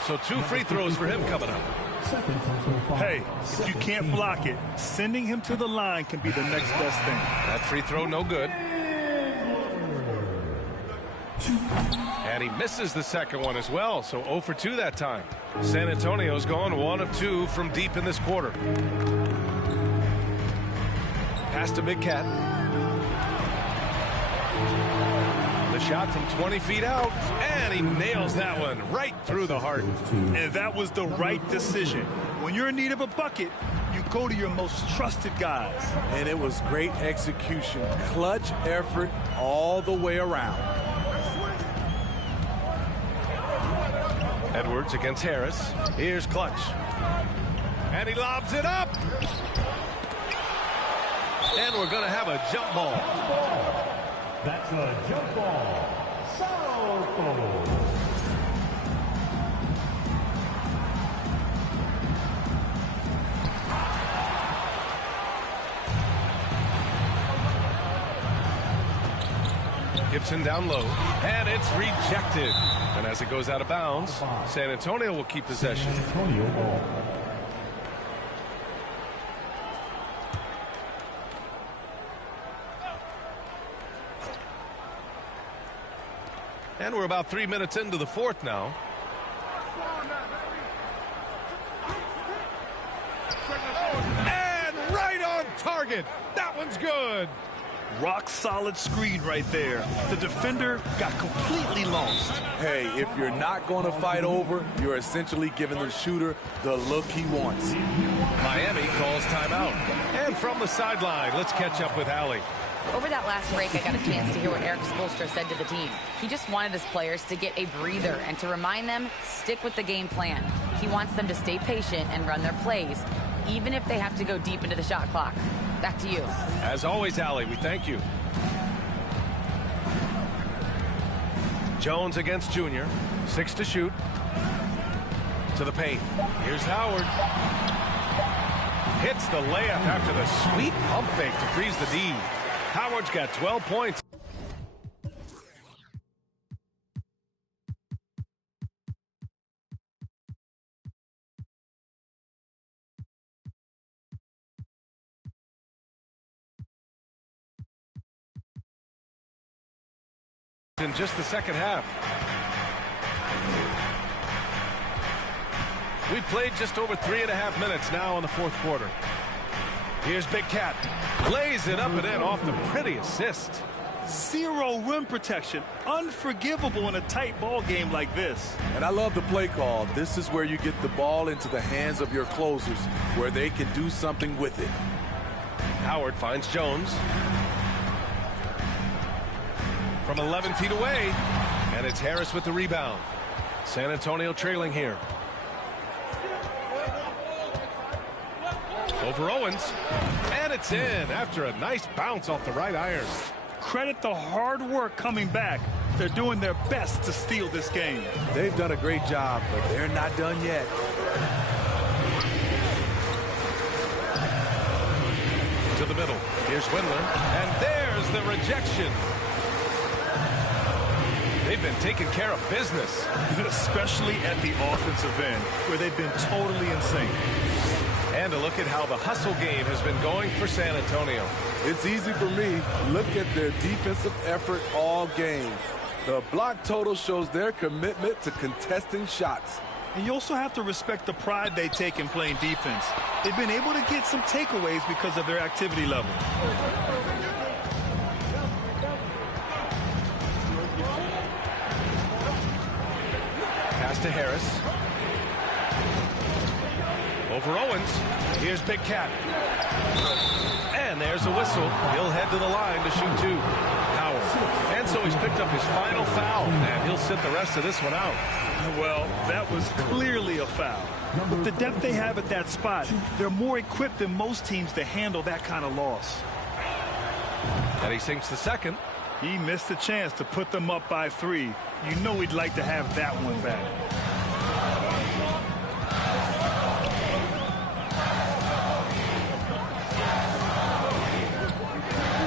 So 2 free throws for him coming up. Hey, if you can't block it, sending him to the line can be the next best thing. That free throw no good. And he misses the second one as well, so 0 for 2 that time. San Antonio's gone 1 of 2 from deep in this quarter. Pass to Big Cat. The shot from 20 feet out, and he nails that one right through the heart. And that was the right decision. When you're in need of a bucket, you go to your most trusted guys. And it was great execution. Clutch effort all the way around. Edwards against Harris. Here's Clutch. And he lobs it up. And we're going to have a jump ball. That's a jump ball. Southall. Gibson down low, and it's rejected. And as it goes out of bounds, San Antonio will keep possession. San Antonio ball. And we're about 3 minutes into the fourth now. And right on target. That one's good. Rock solid screen right there. The defender got completely lost. Hey, if you're not going to fight over, you're essentially giving the shooter the look he wants. Miami calls timeout. And from the sideline, let's catch up with Allie. Over that last break, I got a chance to hear what Eric Spoelstra said to the team. He just wanted his players to get a breather and to remind them, stick with the game plan. He wants them to stay patient and run their plays, even if they have to go deep into the shot clock. Back to you. As always, Allie, we thank you. Jones against Junior. 6 to shoot. To the paint. Here's Howard. Hits the layup after the sweet pump fake to freeze the D. Howard's got 12 points. In just the second half. We played just over 3.5 minutes now in the fourth quarter. Here's Big Cat. Lays it up and in off the pretty assist. Zero rim protection. Unforgivable in a tight ball game like this. And I love the play call. This is where you get the ball into the hands of your closers, where they can do something with it. Howard finds Jones. From 11 feet away. And it's Harris with the rebound. San Antonio trailing here. Over Owens. And it's in after a nice bounce off the right iron. Credit the hard work coming back. They're doing their best to steal this game. They've done a great job, but they're not done yet. To the middle. Here's Windler. And there's the rejection. They've been taking care of business. Especially at the offensive end, where they've been totally in sync. And a look at how the hustle game has been going for San Antonio. It's easy for me. Look at their defensive effort all game. The block total shows their commitment to contesting shots. And you also have to respect the pride they take in playing defense. They've been able to get some takeaways because of their activity level. Pass to Harris. Over Owens. Here's Big Cat. And there's a whistle. He'll head to the line to shoot 2. Howard. And so he's picked up his final foul, and he'll sit the rest of this one out. Well, that was clearly a foul. With the depth they have at that spot, they're more equipped than most teams to handle that kind of loss. And he sinks the second. He missed a chance to put them up by 3. You know he'd like to have that one back.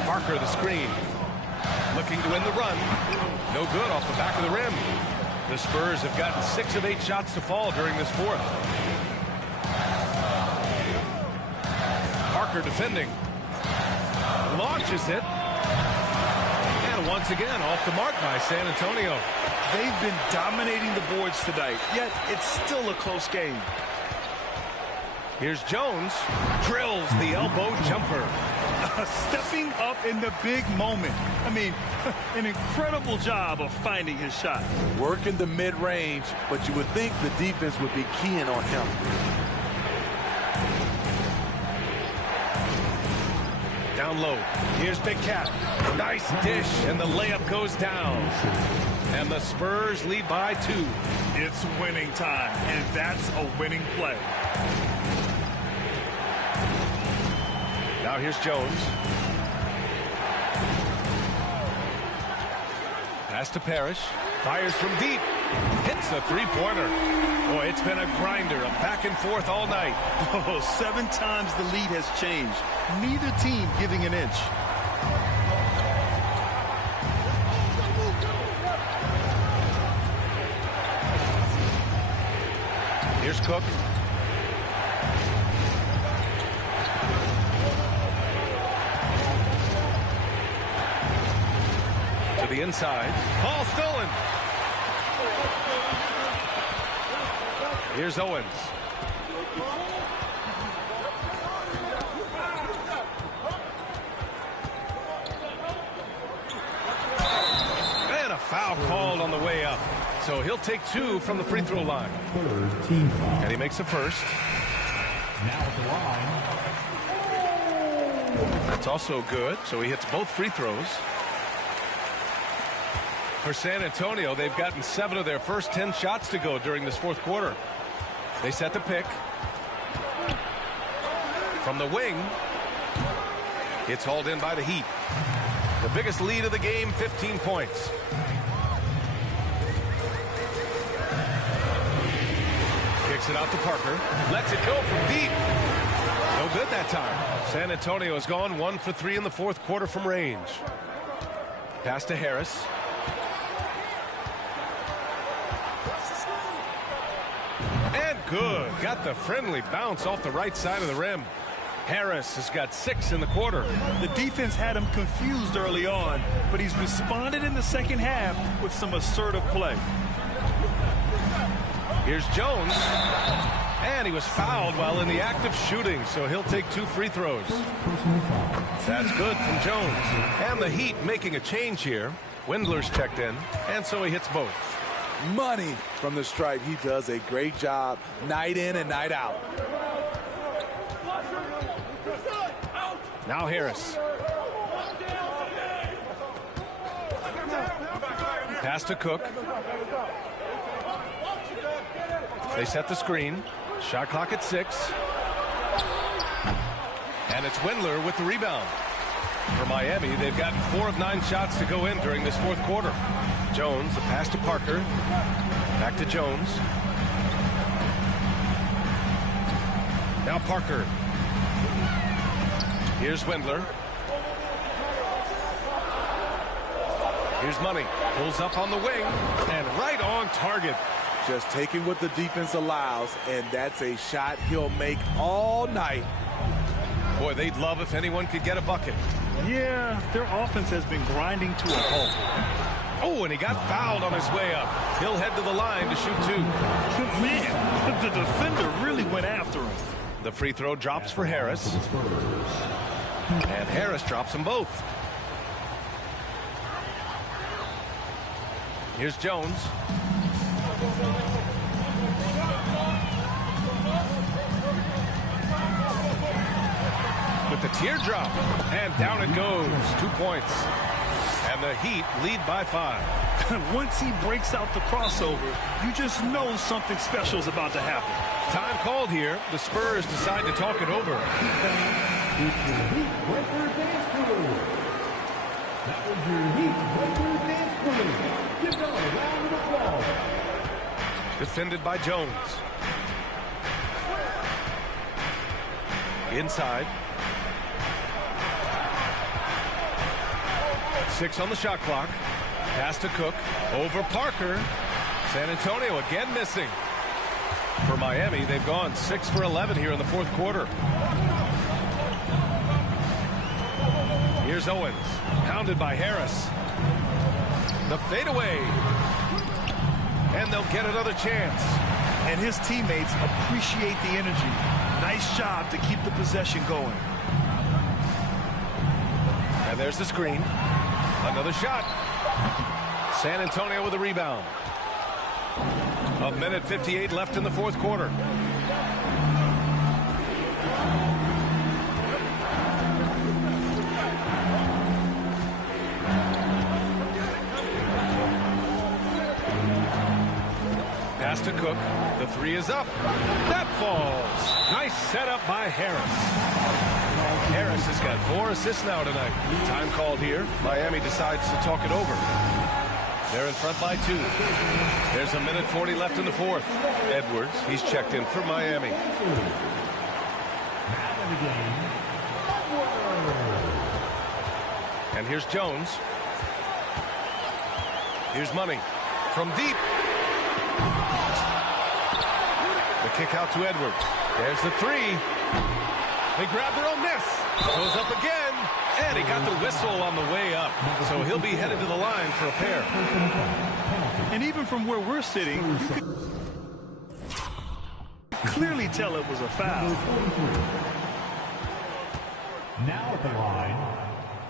Parker the screen. Looking to win the run. No good off the back of the rim. The Spurs have gotten 6 of 8 shots to fall during this fourth. Parker defending. Launches it. And once again off the mark by San Antonio. They've been dominating the boards tonight, yet it's still a close game. Here's Jones. Drills the elbow jumper. Stepping up in the big moment. I mean, an incredible job of finding his shot. Working the mid-range, but you would think the defense would be keying on him. Down low. Here's Big Cat. Nice dish, and the layup goes down. And the Spurs lead by 2. It's winning time, and that's a winning play. Now here's Jones. Pass to Parrish. Fires from deep. Hits the three-pointer. Boy, it's been a grinder, a back and forth all night. Oh, 7 times the lead has changed. Neither team giving an inch. Here's Cook. To the inside. Ball stolen. Here's Owens. foul called on the way up. So he'll take 2 from the free throw line. And he makes a first. Now at the line. That's also good. So he hits both free throws. For San Antonio, they've gotten 7 of their first 10 shots to go during this fourth quarter. They set the pick. From the wing. It's hauled in by the Heat. The biggest lead of the game, 15 points. Kicks it out to Parker. Lets it go from deep. No good that time. San Antonio has gone 1 for 3 in the fourth quarter from range. Pass to Harris. And good. Got the friendly bounce off the right side of the rim. Harris has got 6 in the quarter. The defense had him confused early on, but he's responded in the second half with some assertive play. Here's Jones. And he was fouled while in the act of shooting, so he'll take 2 free throws. That's good from Jones. And the Heat making a change here. Windler's checked in, and so he hits both. Money from the stripe. He does a great job night in and night out. Now Harris. Pass to Cook. They set the screen. Shot clock at 6. And it's Windler with the rebound. For Miami, they've gotten 4 of 9 shots to go in during this fourth quarter. Jones, the pass to Parker. Back to Jones. Now Parker. Here's Windler. Here's Money. Pulls up on the wing and right on target. Just taking what the defense allows, and that's a shot he'll make all night. Boy, they'd love if anyone could get a bucket. Yeah, their offense has been grinding to a halt. Oh, and he got fouled on his way up. He'll head to the line to shoot 2. Man, the defender really went after him. The free throw drops for Harris. And Harris drops them both. Here's Jones. With the teardrop. And down it goes. 2 points. And the Heat lead by 5. Once he breaks out the crossover, you just know something special is about to happen. Time called here. The Spurs decide to talk it over. Heat Breaker Dance Crew. That was your Heat Breaker Dance Crew. Give them a round of applause. Defended by Jones. Inside. 6 on the shot clock. Pass to Cook. Over Parker. San Antonio again missing. For Miami, they've gone 6 for 11 here in the fourth quarter. Here's Owens. Pounded by Harris. The fadeaway. And they'll get another chance. And his teammates appreciate the energy. Nice job to keep the possession going. And there's the screen. Another shot. San Antonio with a rebound. 1:58 left in the fourth quarter. Pass to Cook. The 3 is up. That falls. Nice setup by Harris. Harris has got 4 assists now tonight. Time called here. Miami decides to talk it over. They're in front by 2. There's 1:40 left in the fourth. Edwards, he's checked in for Miami. And here's Jones. Here's Money. From deep. The kick out to Edwards. There's the 3. They grab their own miss. Goes up again. And he got the whistle on the way up. So he'll be headed to the line for a pair. And even from where we're sitting, you could clearly tell it was a foul. Now at the line,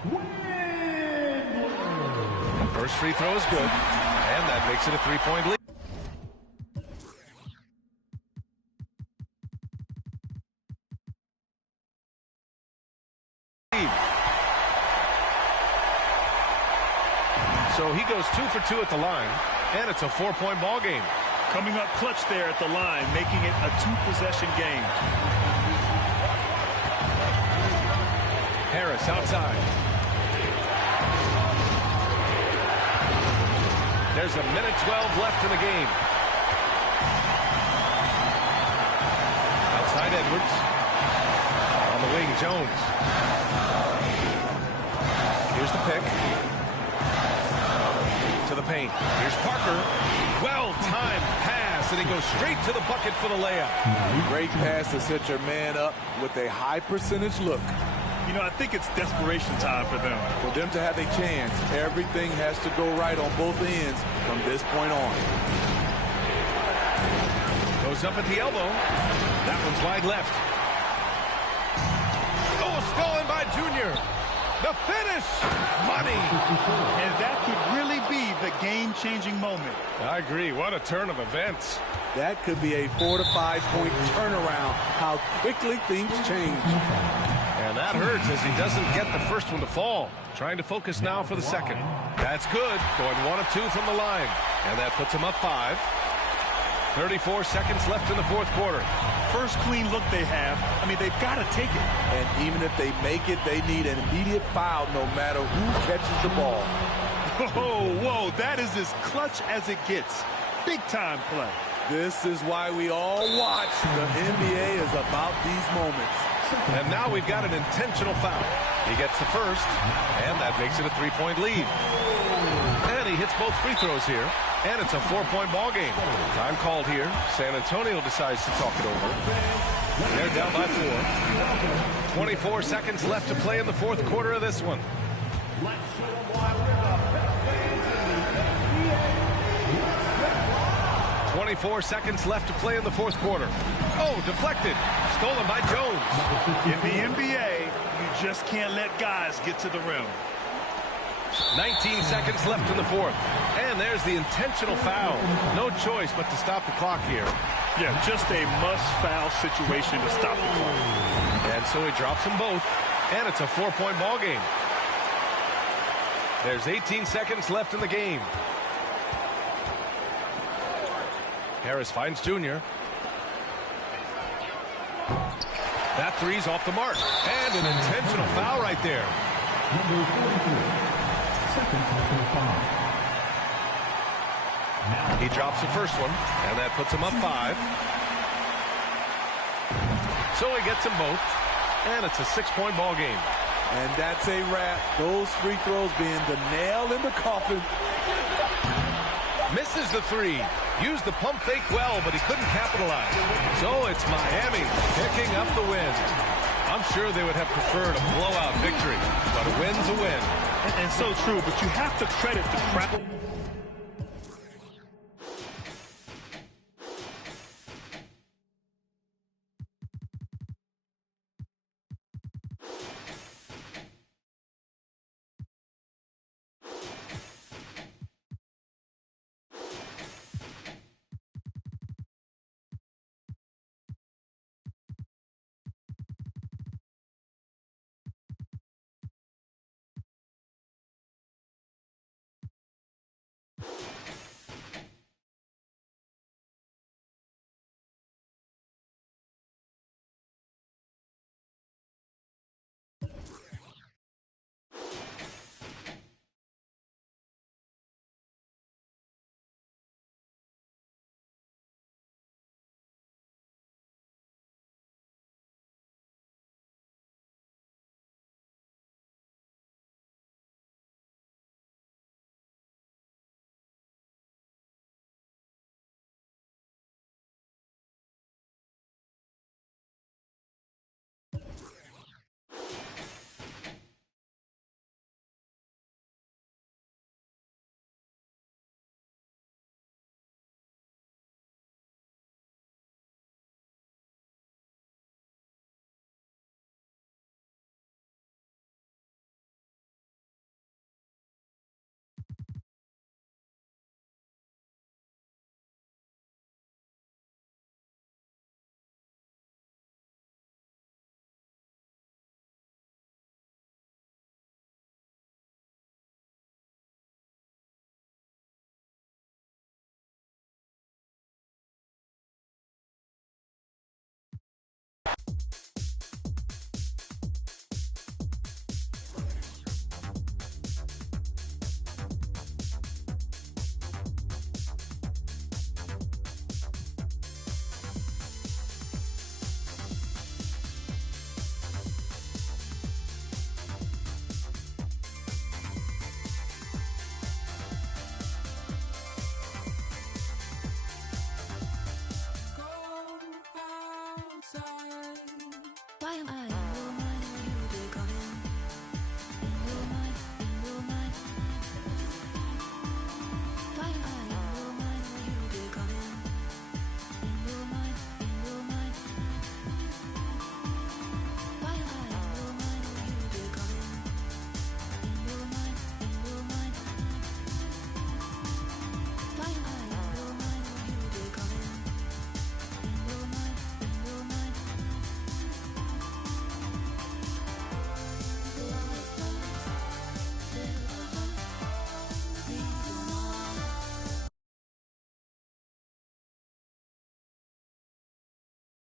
Windler. First free throw is good, and that makes it a 3-point lead. So he goes 2 for 2 at the line, and it's a 4-point ball game. Coming up clutch there at the line, making it a 2-possession game. Harris outside. There's a minute 12 left in the game. Outside Edwards. On the wing, Jones. Here's the pick. To the paint. Here's Parker. Well-timed pass, and he goes straight to the bucket for the layup. Great pass to set your man up with a high percentage look. You know, I think it's desperation time for them. For them to have a chance, everything has to go right on both ends from this point on. Goes up at the elbow. That one's wide left. Oh, stolen by Junior. The finish! Money! And that could really be the game-changing moment. I agree. What a turn of events. That could be a 4 to 5 point turnaround. How quickly things change. And that hurts as he doesn't get the first one to fall. Trying to focus now for the second. That's good. Going 1 of 2 from the line. And that puts him up 5. 34 seconds left in the fourth quarter. First clean look they have. I mean, they've got to take it. And even if they make it, they need an immediate foul no matter who catches the ball. Whoa, that is as clutch as it gets. Big-time play. This is why we all watch. The NBA is about these moments. And now we've got an intentional foul. He gets the first, and that makes it a 3-point lead. And he hits both free throws here, and it's a 4-point ball game. Time called here. San Antonio decides to talk it over. They're down by 4. 24 seconds left to play in the fourth quarter of this one. 24 seconds left to play in the fourth quarter. Oh, deflected. Stolen by Jones. In the NBA, you just can't let guys get to the rim. 19 seconds left in the fourth. And there's the intentional foul. No choice but to stop the clock here. Yeah, just a must-foul situation to stop the clock. And so he drops them both. And it's a 4-point ball game. There's 18 seconds left in the game. Harris finds Junior. That three's off the mark. And an intentional foul right there. Number 44. Second personal foul. He drops the first one, and that puts him up 5. So he gets them both, and it's a 6-point ball game. And that's a wrap. Those free throws being the nail in the coffin. Misses the 3. Used the pump fake well, but he couldn't capitalize. So it's Miami picking up the win. I'm sure they would have preferred a blowout victory, but a win's a win. And so true, but you have to credit the crowd.